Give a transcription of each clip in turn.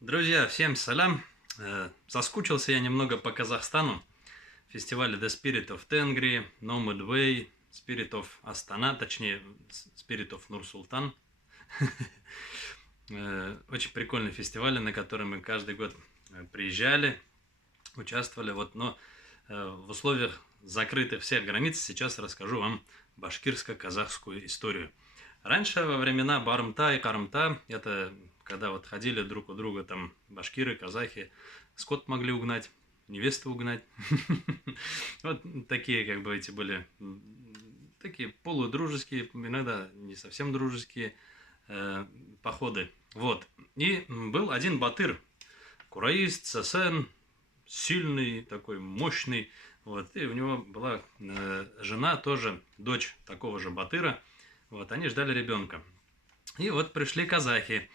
Друзья, всем салям. Соскучился я немного по Казахстану. Фестивале The Spirit of Tengri, Nomad Way, Spirit of Astana, точнее, Spirit of Nur-Sultan. Очень прикольный фестиваль, на который мы каждый год приезжали, участвовали. Но в условиях закрытых всех границ сейчас расскажу вам башкирско-казахскую историю. Раньше, во времена Барымта и Карымта, это когда вот ходили друг у друга там башкиры, казахи, скот могли угнать, невесту угнать. Вот такие как бы эти были, такие полудружеские, иногда не совсем дружеские походы. Вот. И был один батыр, кураист, сасен, сильный, такой мощный. Вот. И у него была жена, тоже дочь такого же батыра. Вот, они ждали ребенка. И вот пришли казахи.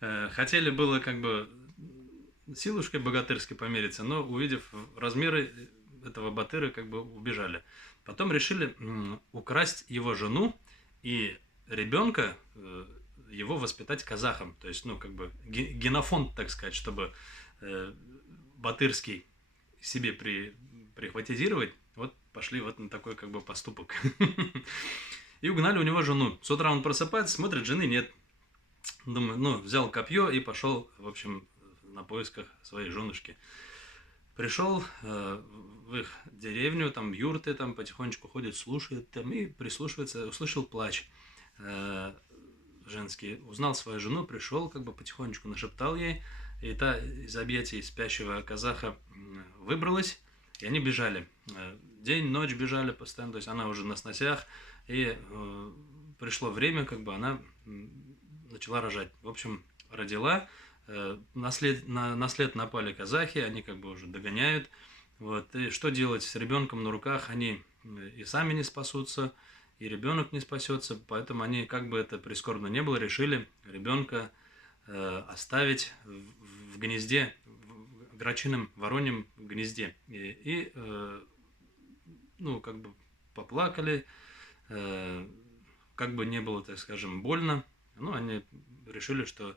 Хотели было как бы силушкой богатырской помериться, но увидев размеры этого батыра, как бы убежали. Потом решили украсть его жену и ребенка его воспитать казахом. То есть, как бы генофонд, так сказать, чтобы батырский себе прихватизировать. Вот пошли вот на такой как бы поступок. И угнали у него жену. С утра он просыпается, смотрит, жены нет. Думаю, взял копье и пошел, в общем, на поисках своей женушки. Пришел в их деревню, там юрты, там потихонечку ходит, слушает, там и прислушивается, услышал плач женский, узнал свою жену, пришел, как бы потихонечку нашептал ей, и та из объятий спящего казаха выбралась, и они бежали. День, ночь бежали постоянно, то есть она уже на сносях, и пришло время, как бы она начала рожать. В общем, родила, на след напали казахи, они как бы уже догоняют. Вот. И что делать с ребенком на руках? Они и сами не спасутся, и ребенок не спасется, поэтому они, как бы это прискорбно не было, решили ребенка оставить в гнезде, в грачином вороньем гнезде. И как бы поплакали, как бы не было, так скажем, больно. Они решили, что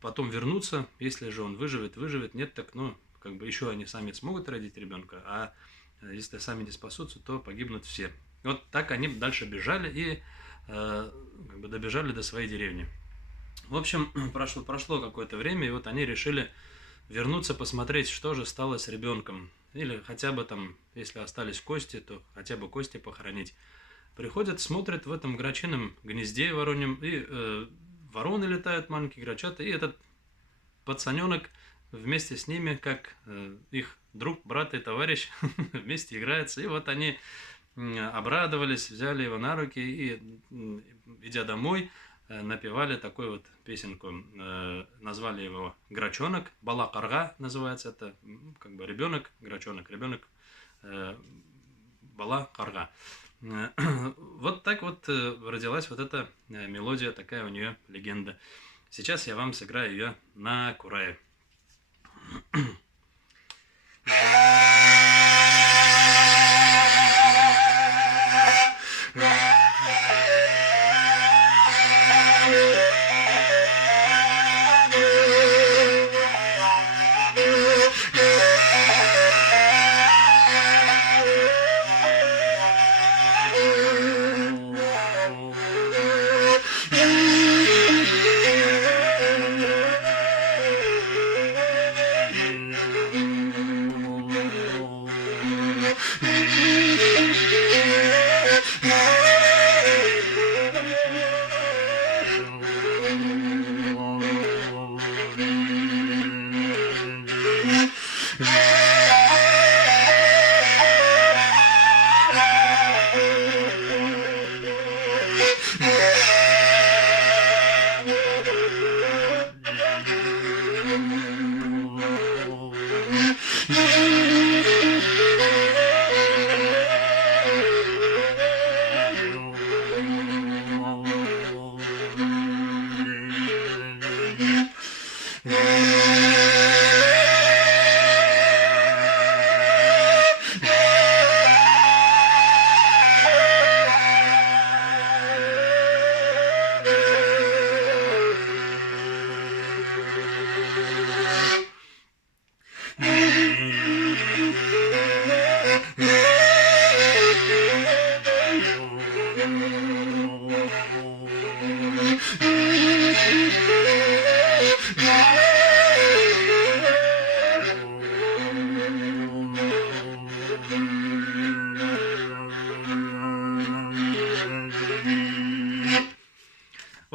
потом вернутся, если же он выживет, нет, так, как бы еще они сами смогут родить ребенка, а если сами не спасутся, то погибнут все. Вот так они дальше бежали и как бы добежали до своей деревни. В общем, прошло какое-то время, и вот они решили вернуться, посмотреть, что же стало с ребенком. Или хотя бы там, если остались кости, то хотя бы кости похоронить. Приходят, смотрят в этом грачином гнезде вороньем, и вороны летают, маленькие грачата, и этот пацаненок вместе с ними, как их друг, брат и товарищ, вместе играется. И вот они обрадовались, взяли его на руки и, идя домой, напевали такую вот песенку. Назвали его «Грачонок». «Бала карга» называется это, как бы ребенок, грачонок, ребенок, «Бала карга». Вот так вот родилась вот эта мелодия, такая у нее легенда. Сейчас я вам сыграю ее на курае.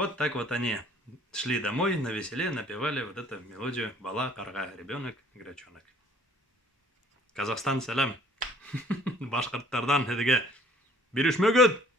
Вот так вот они шли домой на веселе, напевали вот эту мелодию «Бала, карга, ребенок, грачонок». Казахстан сәлем. Башқұрттардан һеҙгә. Бирешмәгеҙ!